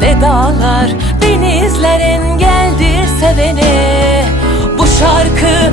Ne dağlar, denizler engeldir sevene. Bu şarkı